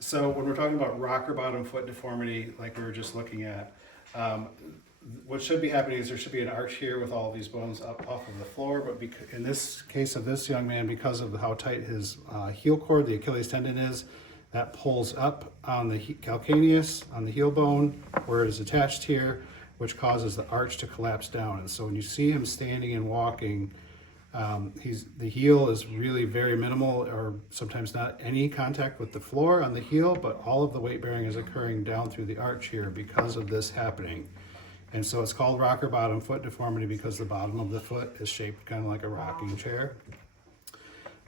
So when we're talking about rocker bottom foot deformity, like we were just looking at, what should be happening is there should be an arch here with all of these bones up off of the floor, but in this case of this young man, because of how tight his heel cord, the Achilles tendon is, that pulls up on the calcaneus, on the heel bone, where it is attached here, which causes the arch to collapse down. And so when you see him standing and walking, the heel is really very minimal, or sometimes not any contact with the floor on the heel, but all of the weight bearing is occurring down through the arch here because of this happening. And so it's called rocker bottom foot deformity because the bottom of the foot is shaped kind of like a rocking chair.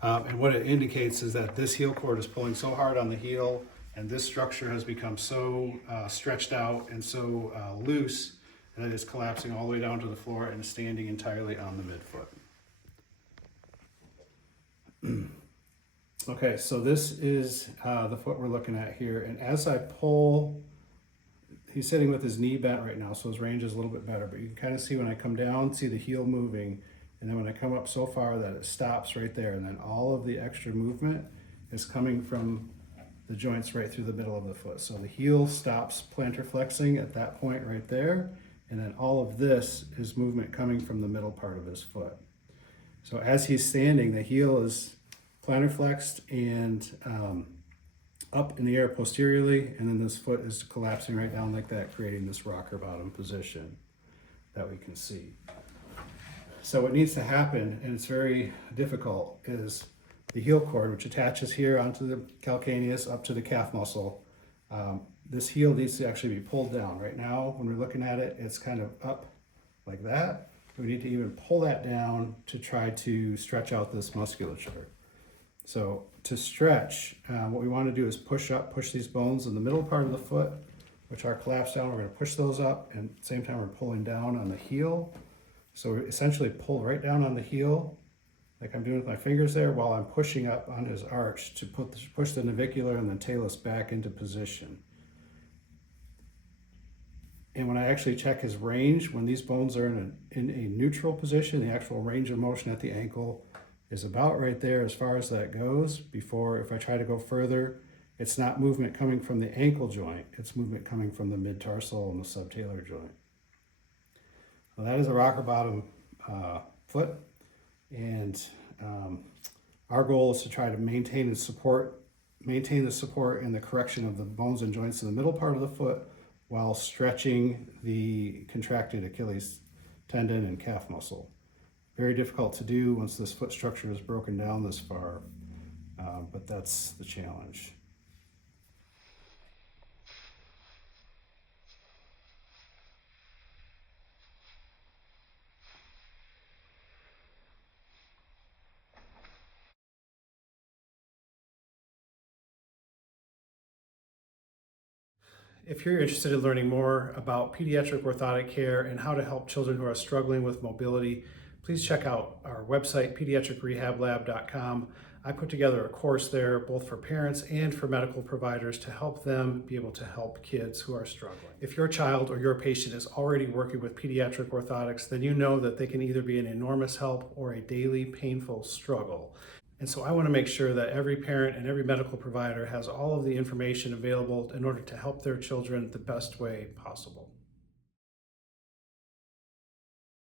And what it indicates is that this heel cord is pulling so hard on the heel, and this structure has become so stretched out and so loose that it's collapsing all the way down to the floor and standing entirely on the midfoot. Okay, so this is the foot we're looking at here, and as I pull, he's sitting with his knee bent right now, so his range is a little bit better, but you can kind of see when I come down, see the heel moving, and then when I come up so far that it stops right there, and then all of the extra movement is coming from the joints right through the middle of the foot. So the heel stops plantar flexing at that point right there, and then all of this is movement coming from the middle part of his foot. So as he's standing, the heel is plantar flexed and up in the air posteriorly, and then this foot is collapsing right down like that, creating this rocker bottom position that we can see. So what needs to happen, and it's very difficult, is the heel cord, which attaches here onto the calcaneus up to the calf muscle. This heel needs to actually be pulled down. Right now, when we're looking at it, it's kind of up like that. We need to even pull that down to try to stretch out this musculature. So to stretch, what we want to do is push these bones in the middle part of the foot, which are collapsed down. We're going to push those up, and at the same time we're pulling down on the heel. So we essentially pull right down on the heel, like I'm doing with my fingers there, while I'm pushing up on his arch to push the navicular and the talus back into position. And when I actually check his range, when these bones are in a neutral position, the actual range of motion at the ankle is about right there as far as that goes. Before, if I try to go further, it's not movement coming from the ankle joint, it's movement coming from the mid-tarsal and the subtalar joint. Well, that is a rocker bottom foot, and our goal is to try to maintain the support and the correction of the bones and joints in the middle part of the foot while stretching the contracted Achilles tendon and calf muscle. Very difficult to do once this foot structure is broken down this far, but that's the challenge. If you're interested in learning more about pediatric orthotic care and how to help children who are struggling with mobility, please check out our website, pediatricrehablab.com. I put together a course there, both for parents and for medical providers, to help them be able to help kids who are struggling. If your child or your patient is already working with pediatric orthotics, then you know that they can either be an enormous help or a daily painful struggle. And so I want to make sure that every parent and every medical provider has all of the information available in order to help their children the best way possible.